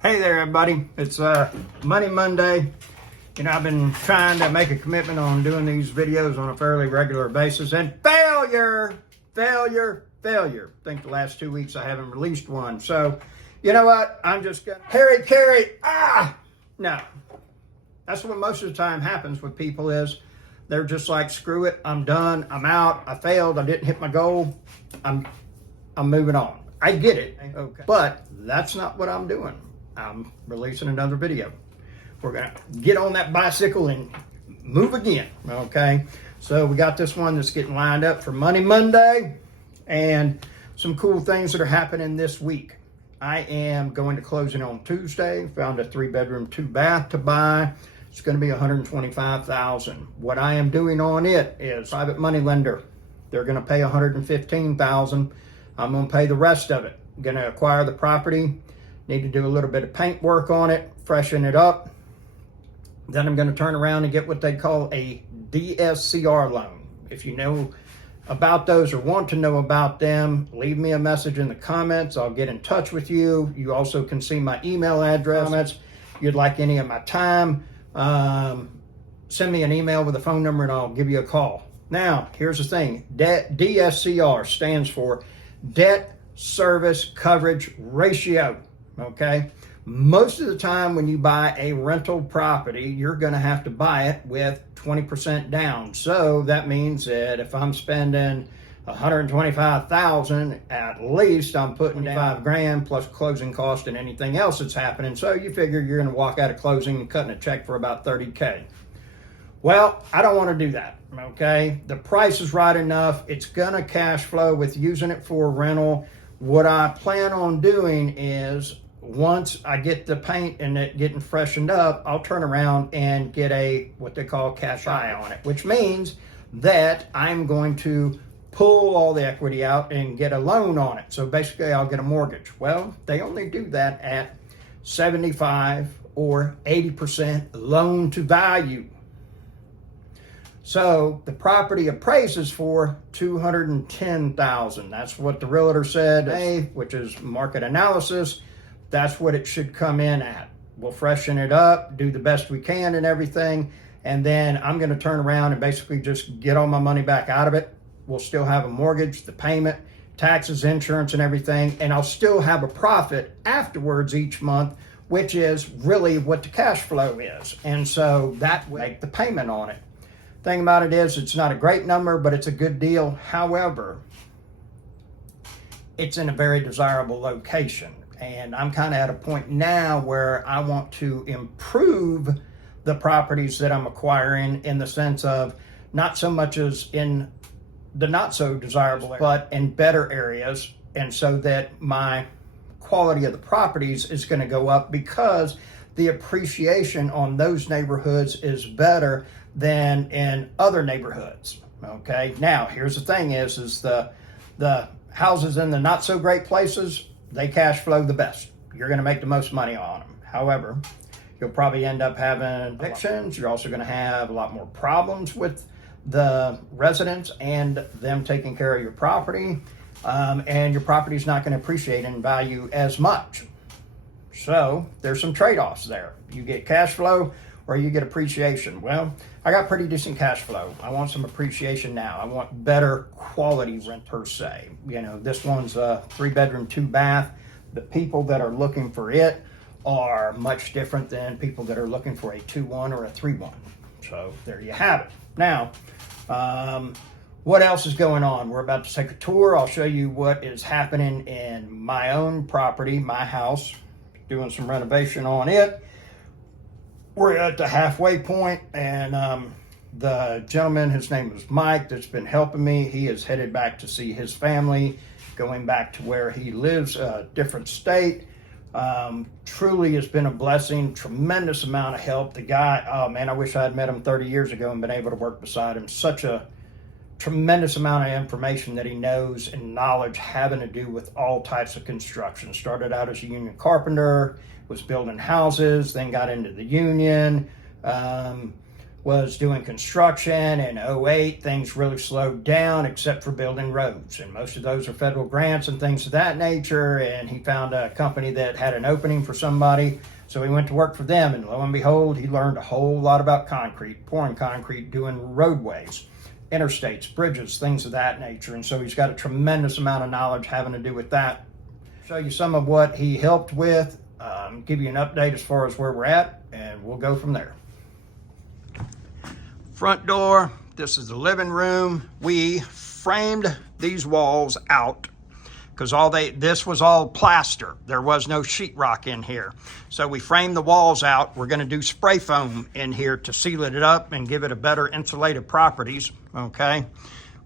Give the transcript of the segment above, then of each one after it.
Hey there, everybody. It's Money Monday. You know, I've been trying to make a commitment on doing these videos on a fairly regular basis, and failure. I think the last 2 weeks I haven't released one. So, you know what? I'm just gonna carry. No. That's what most of the time happens with people is they're just like, screw it, I'm done, I'm out, I failed, I didn't hit my goal, I'm moving on. I get it, okay. But that's not what I'm doing. I'm releasing another video. We're gonna get on that bicycle and move again, okay? So we got this one that's getting lined up for Money Monday and some cool things that are happening this week. I am going to closing on Tuesday, found a 3-bedroom, 2-bath to buy. It's gonna be $125,000. What I am doing on it is private money lender. They're gonna pay $115,000. I'm gonna pay the rest of it. I'm gonna acquire the property. Need to do a little bit of paint work on it, freshen it up. Then I'm going to turn around and get what they call a DSCR loan. If you know about those or want to know about them, leave me a message in the comments. I'll get in touch with you. You also can see my email address. If you'd like any of my time, send me an email with a phone number and I'll give you a call. Now, here's the thing. DSCR stands for Debt Service Coverage Ratio. Okay, most of the time when you buy a rental property, you're going to have to buy it with 20% down. So that means that if I'm spending $125,000, at least I'm putting down $5,000 plus closing cost and anything else that's happening. So you figure you're going to walk out of closing and cutting a check for about $30K. Well, I don't want to do that. Okay, the price is right enough. It's going to cash flow with using it for rental. What I plan on doing is, once I get the paint and it getting freshened up, I'll turn around and get a what they call cash buy on it, which means that I'm going to pull all the equity out and get a loan on it. So basically I'll get a mortgage. Well, they only do that at 75 or 80% loan to value. So the property appraises for $210,000. That's what the realtor said, which is market analysis. That's what it should come in at. We'll freshen it up, do the best we can and everything. And then I'm going to turn around and basically just get all my money back out of it. We'll still have a mortgage, the payment, taxes, insurance, and everything. And I'll still have a profit afterwards each month, which is really what the cash flow is. And so that will make the payment on it. Thing about it is, it's not a great number, but it's a good deal. However, it's in a very desirable location. And I'm kind of at a point now where I want to improve the properties that I'm acquiring in the sense of not so much as in the not so desirable, but in better areas. And so that my quality of the properties is going to go up because the appreciation on those neighborhoods is better than in other neighborhoods. Okay. Now, here's the thing is the houses in the not so great places, they cash flow the best. You're going to make the most money on them. However, you'll probably end up having evictions. You're also going to have a lot more problems with the residents and them taking care of your property. And your property is not going to appreciate in value as much. So there's some trade-offs there. You get cash flow or you get appreciation. Well, I got pretty decent cash flow. I want some appreciation now. I want better quality rent per se. You know, this one's a 3-bedroom, 2-bath. The people that are looking for it are much different than people that are looking for a 2-1 or a 3-1. So there you have it. Now, what else is going on? We're about to take a tour. I'll show you what is happening in my own property, my house, doing some renovation on it. We're at the halfway point, and the gentleman, his name is Mike, that's been helping me. He is headed back to see his family, going back to where he lives, a different state. Truly has been a blessing, tremendous amount of help. The guy, oh man, I wish I had met him 30 years ago and been able to work beside him. Such a tremendous amount of information that he knows and knowledge having to do with all types of construction. Started out as a union carpenter, was building houses, then got into the union, was doing construction. In '08, things really slowed down except for building roads. And most of those are federal grants and things of that nature. And he found a company that had an opening for somebody. So he went to work for them. And lo and behold, he learned a whole lot about concrete, pouring concrete, doing roadways, interstates, bridges, things of that nature. And so he's got a tremendous amount of knowledge having to do with that. Show you some of what he helped with, give you an update as far as where we're at, and we'll go from there. Front door, this is the living room. We framed these walls out because this was all plaster. There was no sheetrock in here. So we framed the walls out. We're gonna do spray foam in here to seal it up and give it a better insulative properties, okay?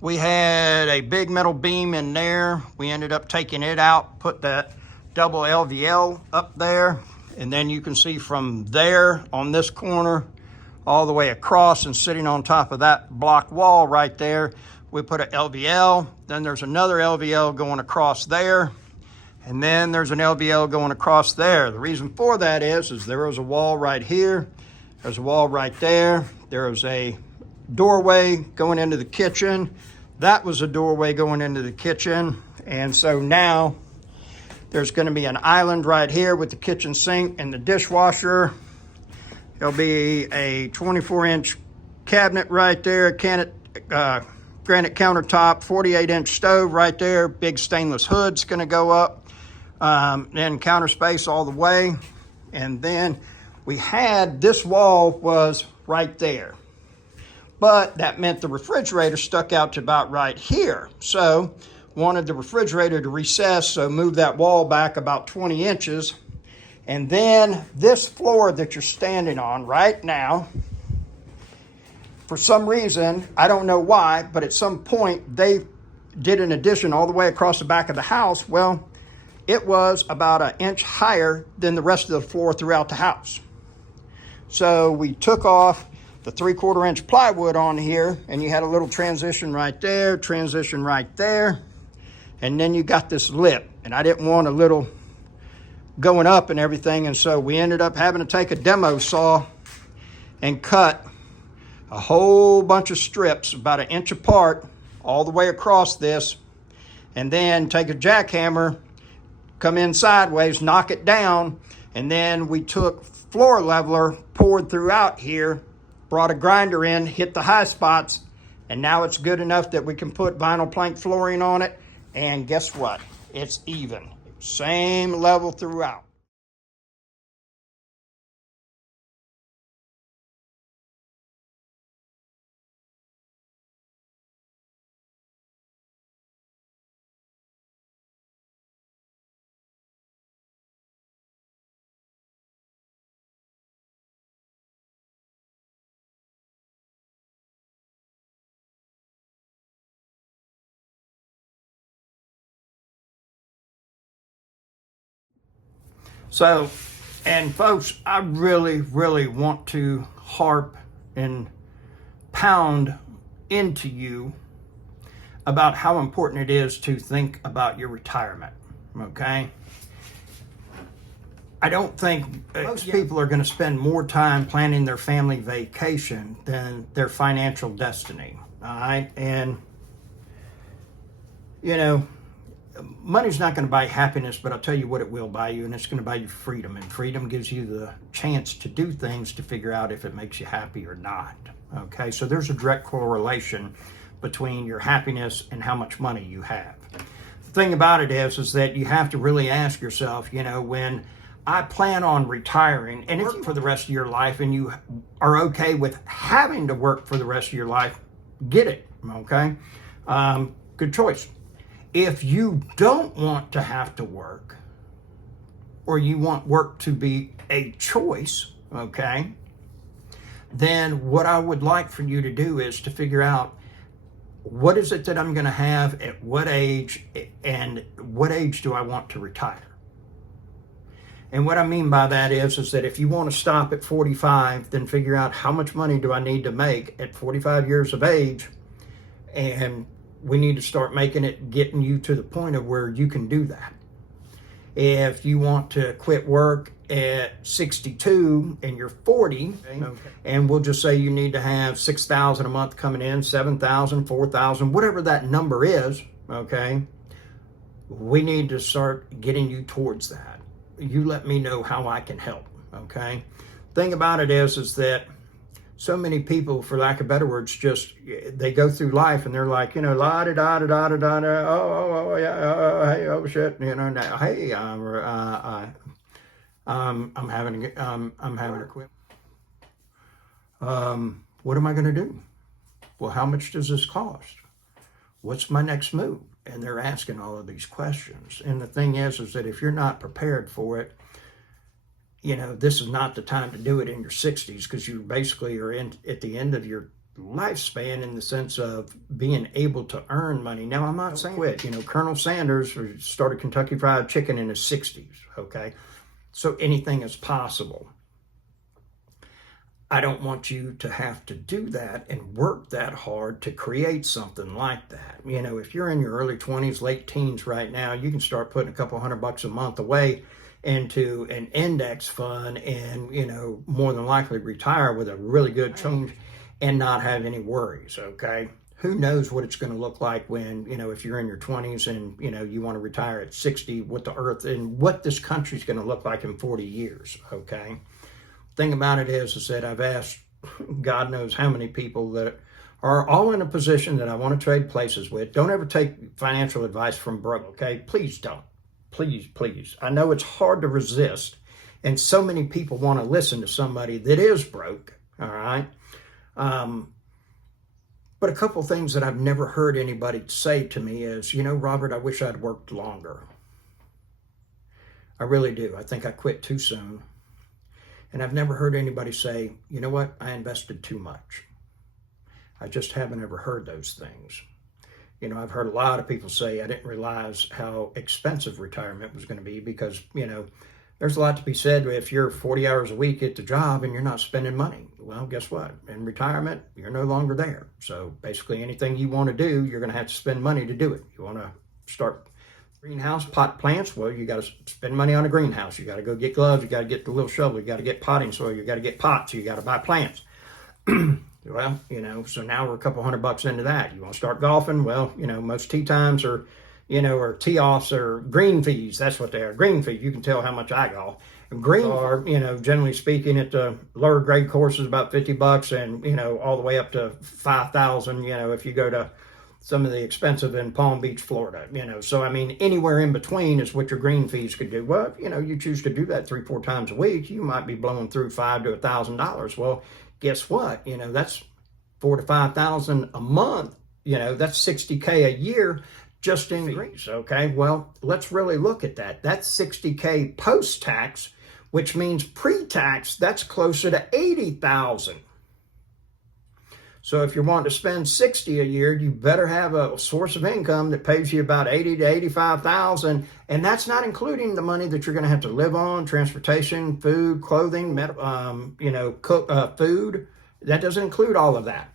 We had a big metal beam in there. We ended up taking it out, put that double LVL up there, and then you can see from there on this corner all the way across and sitting on top of that block wall right there, we put an LVL. Then there's another LVL going across there, and then there's an LVL going across there. The reason for that is there was a wall right here, there's a wall right there, there was a doorway going into the kitchen, that was a doorway going into the kitchen, and so now there's going to be an island right here with the kitchen sink and the dishwasher. There'll be a 24-inch cabinet right there, granite countertop, 48-inch stove right there, big stainless hood's going to go up, then counter space all the way. And then we had, this wall was right there, but that meant the refrigerator stuck out to about right here. So wanted the refrigerator to recess, so move that wall back about 20 inches. And then this floor that you're standing on right now, for some reason, I don't know why, but at some point they did an addition all the way across the back of the house. Well, it was about an inch higher than the rest of the floor throughout the house. So we took off the 3/4 inch plywood on here, and you had a little transition right there, transition right there, and then you got this lip. And I didn't want a little going up and everything, and so we ended up having to take a demo saw and cut a whole bunch of strips about 1 inch apart all the way across this, and then take a jackhammer, come in sideways, knock it down, and then we took floor leveler, poured throughout here, brought a grinder in, hit the high spots, and now it's good enough that we can put vinyl plank flooring on it, and guess what? It's even. Same level throughout. So, and folks, I really, really want to harp and pound into you about how important it is to think about your retirement, okay? I don't think most people are going to spend more time planning their family vacation than their financial destiny, all right? And, you know, money's not going to buy happiness, but I'll tell you what it will buy you, and it's going to buy you freedom. And freedom gives you the chance to do things to figure out if it makes you happy or not. Okay, so there's a direct correlation between your happiness and how much money you have. The thing about it is that you have to really ask yourself, you know, when I plan on retiring, and if for the rest of your life, and you are okay with having to work for the rest of your life, get it, okay? Good choice. If you don't want to have to work, or you want work to be a choice, okay, then what I would like for you to do is to figure out what is it that I'm going to have at what age, and what age do I want to retire? And what I mean by that is that if you want to stop at 45, then figure out how much money do I need to make at 45 years of age, and we need to start making it, getting you to the point of where you can do that. If you want to quit work at 62 and you're 40, and we'll just say you need to have 6,000 a month coming in, 7,000, 4,000, whatever that number is, okay, we need to start getting you towards that. You let me know how I can help, okay? Thing about it is that so many people, for lack of better words, just, they go through life and they're like, you know, la da da da da da da, oh yeah, hey, oh shit, you know, now, hey, I'm having to quit. What am I going to do? Well, how much does this cost? What's my next move? And they're asking all of these questions. And the thing is that if you're not prepared for it, you know, this is not the time to do it in your 60s, because you basically are at the end of your lifespan in the sense of being able to earn money. Now, I'm not saying quit. You know, Colonel Sanders started Kentucky Fried Chicken in his 60s, okay? So anything is possible. I don't want you to have to do that and work that hard to create something like that. You know, if you're in your early 20s, late teens right now, you can start putting a couple $100 a month away into an index fund and, you know, more than likely retire with a really good chunk and not have any worries, okay? Who knows what it's going to look like when, you know, if you're in your 20s and, you know, you want to retire at 60, what the earth and what this country's going to look like in 40 years, okay? Thing about it is that I've asked God knows how many people that are all in a position that I want to trade places with. Don't ever take financial advice from broke, okay? Please don't. Please, please. I know it's hard to resist, and so many people want to listen to somebody that is broke, all right? But a couple things that I've never heard anybody say to me is, you know, Robert, I wish I'd worked longer. I really do. I think I quit too soon. And I've never heard anybody say, you know what, I invested too much. I just haven't ever heard those things. You know, I've heard a lot of people say, I didn't realize how expensive retirement was going to be, because, you know, there's a lot to be said if you're 40 hours a week at the job and you're not spending money. Well, guess what? In retirement, you're no longer there. So basically anything you want to do, you're going to have to spend money to do it. You want to start greenhouse, pot plants, well, you got to spend money on a greenhouse. You got to go get gloves. You got to get the little shovel. You got to get potting soil. You got to get pots. You got to buy plants. Well, you know, so now we're a couple $100 into that. You want to start golfing? Well, you know, most tee times are, you know, or tee offs or green fees. That's what they are. Green fees. You can tell how much I golf. And green are, you know, generally speaking, at the lower grade courses about $50, and, you know, all the way up to 5,000. You know, if you go to some of the expensive in Palm Beach, Florida, you know. So, I mean, anywhere in between is what your green fees could do. Well, you know, you choose to do that 3-4 times a week, you might be blowing through $5,000 to $1,000. Well, guess what? You know, that's $4,000 to $5,000 a month. You know, that's $60K a year just in fees, okay? Well, let's really look at that. That's $60K post-tax, which means pre-tax, that's closer to $80,000. So if you're wanting to spend $60 a year, you better have a source of income that pays you about $80,000 to $85,000, and that's not including the money that you're going to have to live on, transportation, food, clothing, you know, food. That doesn't include all of that,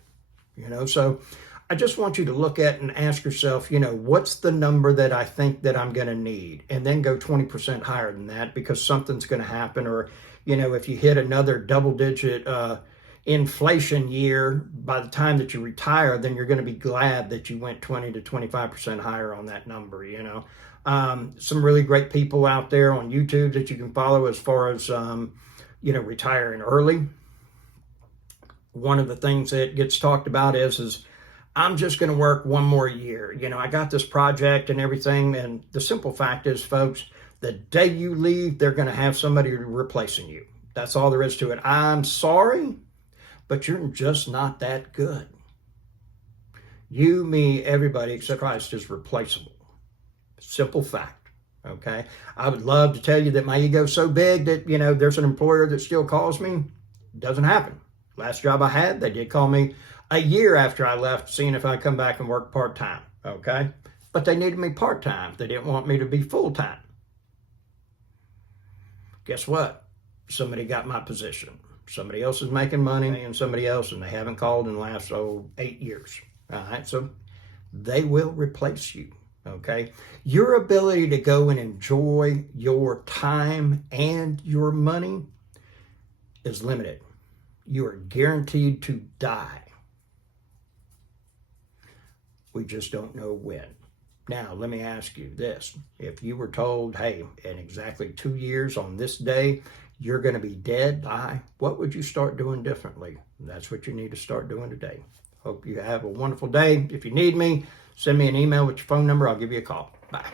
you know. So I just want you to look at and ask yourself, you know, what's the number that I think that I'm going to need, and then go 20% higher than that, because something's going to happen. Or, you know, if you hit another double-digit inflation year by the time that you retire, then you're going to be glad that you went 20 to 25% higher on that number, you know. Some really great people out there on YouTube that you can follow as far as, you know, retiring early. One of the things that gets talked about is I'm just going to work one more year. You know, I got this project and everything. And the simple fact is, folks, the day you leave, they're going to have somebody replacing you. That's all there is to it. I'm sorry, but you're just not that good. You, me, everybody except Christ is replaceable. Simple fact, okay? I would love to tell you that my ego's so big that, you know, there's an employer that still calls me. It doesn't happen. Last job I had, they did call me a year after I left, seeing if I'd come back and work part-time, okay? But they needed me part-time. They didn't want me to be full-time. Guess what? Somebody got my position. Somebody else is making money and somebody else, and they haven't called in the last 8 years. All right, so they will replace you. Okay? Your ability to go and enjoy your time and your money is limited. You are guaranteed to die. We just don't know when. Now, let me ask you this. If you were told, hey, in exactly 2 years on this day, you're going to be dead, what would you start doing differently? That's what you need to start doing today. Hope you have a wonderful day. If you need me, send me an email with your phone number. I'll give you a call. Bye.